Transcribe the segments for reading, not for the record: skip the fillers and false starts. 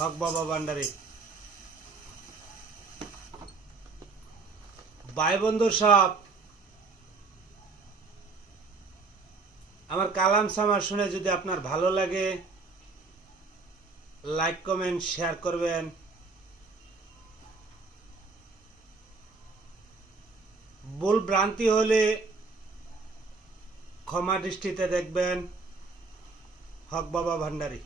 হক বাবা ভান্ডারী। ভাই বন্ধু সব, আমার কালাম সামা শুনে যদি আপনার ভালো লাগে, লাইক কমেন্ট শেয়ার করবেন। ভুল ভ্রান্তি হলে ক্ষমা দৃষ্টিতে দেখবেন। হক বাবা ভান্ডারী।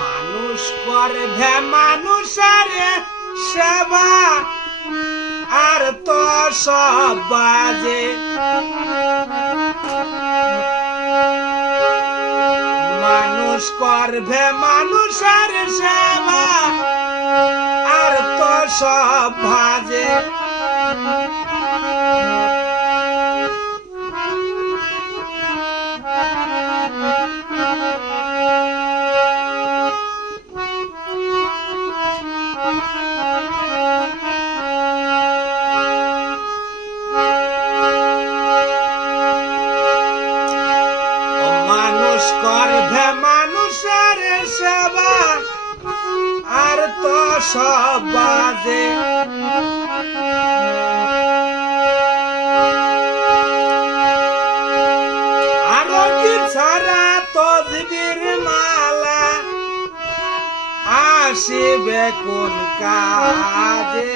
মানুষ করবে মানুষের সেবা, আর তো সব বাজে। মানুষ করবে মানুষের সেবা, আর তো সব বাজে। মানুষ করবে মানুষের সেবা, আর তো সব বাজে। আরো কি ছাড়া তো দিদির মালা, আসিবে কোন কাজে।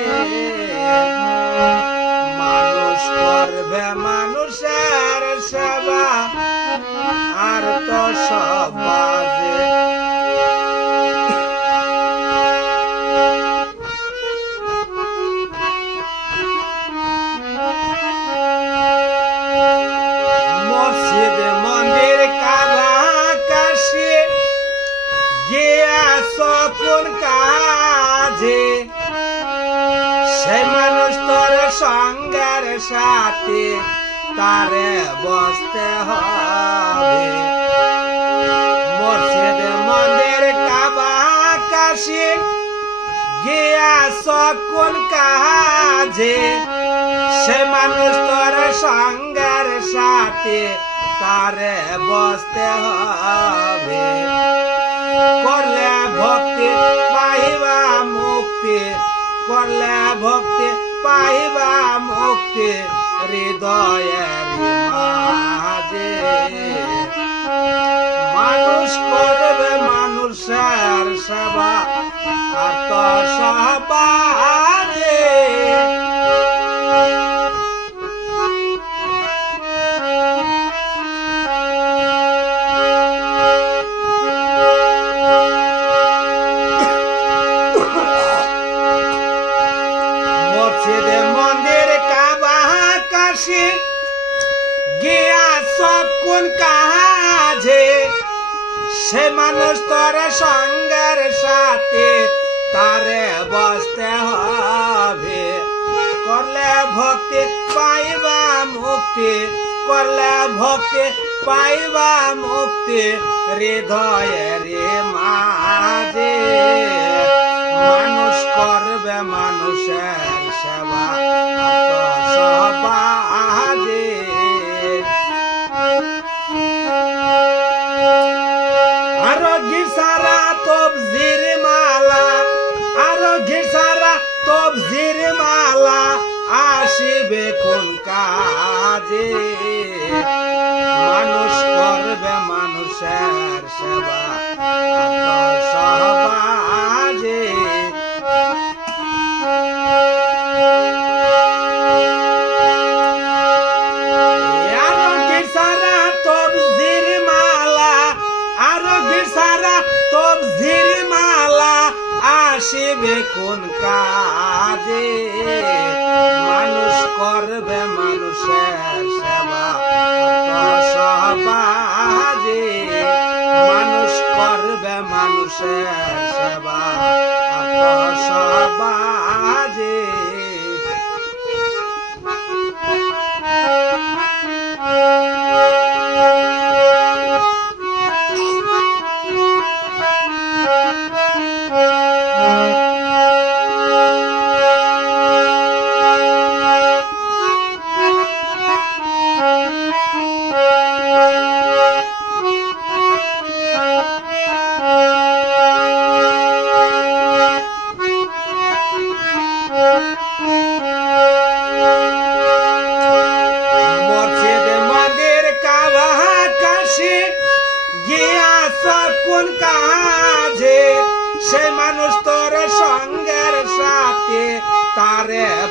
মানুষ করবে মানুষের সেবা, আর তো সব বাজে। মসজিদ মন্দির কাবা কাশি গিয়াছ কোন কাজে। সেই মানুষ তোর সঙ্গের সাথে তারে বসতে হবে। মসজিদ মন্দির কাবা কাশি গিয়াছ কোন কাজে। সে মানুষ তোর সঙ্গের সাথে তারে বসতে হবে। করলে ভক্তি পাইবা মুক্তি, করলে ভক্তি পাইবা মুক্তি হৃদয়ের মাঝে। মানুষ করবে মানুষের সেবা, আর তো সব বাজে। মসজিদে মন্দির কাবা কাশি গিয়াছ কোন কাজে। সে মানুষ তোর সঙ্গের সাথে তারে বসতে হবে। করলে ভক্তি পাইবা মুক্তি, করলে ভক্তি পাইবা মুক্তি হৃদয়ের মাঝে। মানুষ করবে মানুষের সেবা, আর তো সব বাজে। আরোগ্য সারা তবজির মালা, আরোগ্য সারা তবজির মালা আসিবে কোন কাজে। মানুষ করবে মানুষের সেবা, আর তো সব বাজে। আরোগ্য সারা তবজির মালা, আরোগ্য সারা তবজির মালা আসিবে কোন কাজে। মানুষ করবে মানুষের সেবা, আর তো সব বাজে। মানুষ করবে মানুষের সেবা, আর তো সব বাজে।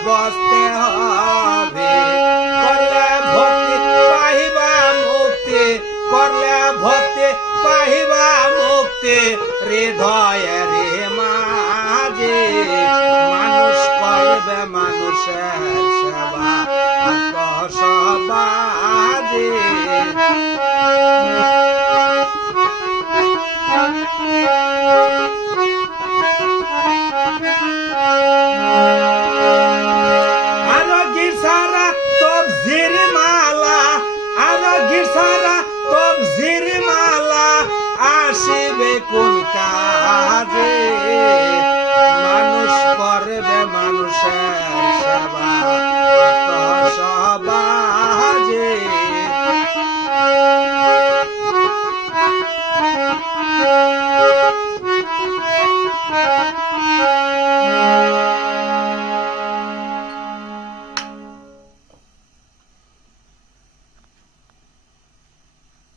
বসতে হবে, করলে ভক্তি পাহিবা মুক্তি, করলে ভক্তি পাহিবা মুক্তি, হৃদয়ের মাঝে মানুষ করবে মানুষের সেবা আত্মসবাজে।